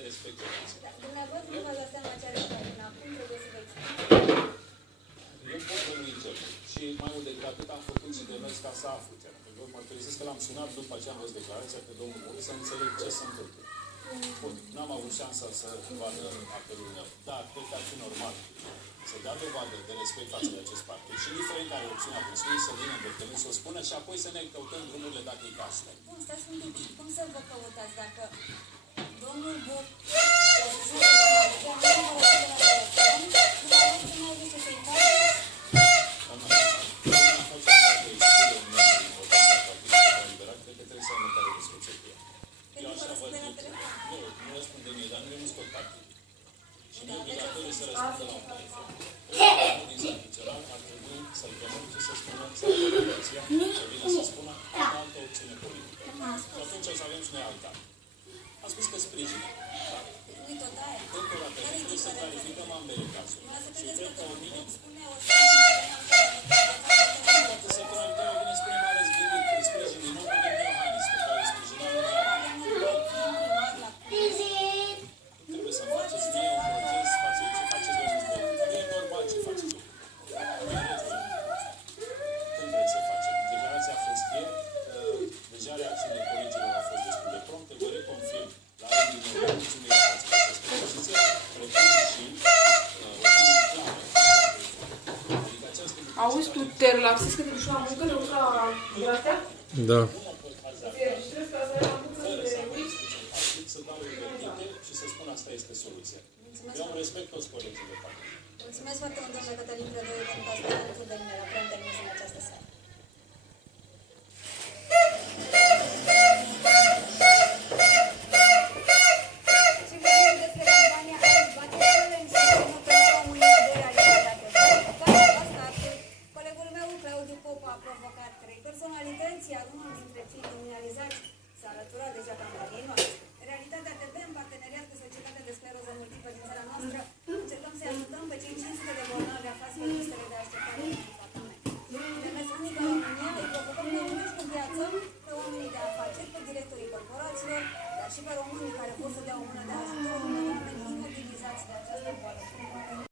de respecte. Dumneavoastră nu vă dați seama ce are până acum, trebuie să vă explic. Eu pot să nu înțeleg. Și mai mult decât atât am făcut și demers ca să aflu. Eu mărturisesc că l-am sunat după ce am văzut declarația pe domnul Buri să înțeleg ce se întâmplă. Bun, n-am avut șansa să vadă apelul meu. Dar cred că ar fi normal să dea dovadă de respect față de acest partid și indiferent care e opțiunea Consiliului să vină în Bertălin, să o spună și apoi să ne căutăm drumurile dacă e cazul. Bun, stați un pic. Cum să vă căutați dacă domnul Buc nu răspunde mie, dar nu e scot partidul. Și nu e obligatoriu să răspundă la un telefon. Din instituțional ar trebui să-l chemăm și să spună să vină să spună am altă opțiune politică. Și atunci o să avem și noi alta. A spus că sprijină. nu-i tot aia. Încă o dată, trebuie să clarificăm ambele cazuri. Și cred că o minim... Poate să până al doilea vine spune mai răzgândit, îi sprijin din nou pe domnul Iohannis, pe care îi sprijină în trebuie să faceți mie un proces față de ce faceți domnul Bog. Nu e normal ce faceți domnul Bog. Când vreți să facem? Declarația a fost ieri, deja reacțiunile colegilor au fost destul de prompte, vă reconfirm la rândul meu mulțumire față de această poziție, precum și opinia clară. Adică această... Auzi, tu te relaxezi că te duci la muncă, nu la astea? Da. Să dau o verdicte și să spun asta este soluția. Eu am respect toți colegii de partid. Mulțumesc foarte mult, domnule Cătălin Predoiu, pentru că ați dat alături de mine la Prea Întâlnit în această seară. Și vorbim despre campania Azi Bate Challenge și nu pe România de realitate. Asta ar fi. Colegul meu, Claudiu Popa, a provocat 3 personalități, iar unul dintre cei criminalizați s-a alăturat deja campaniei noastre.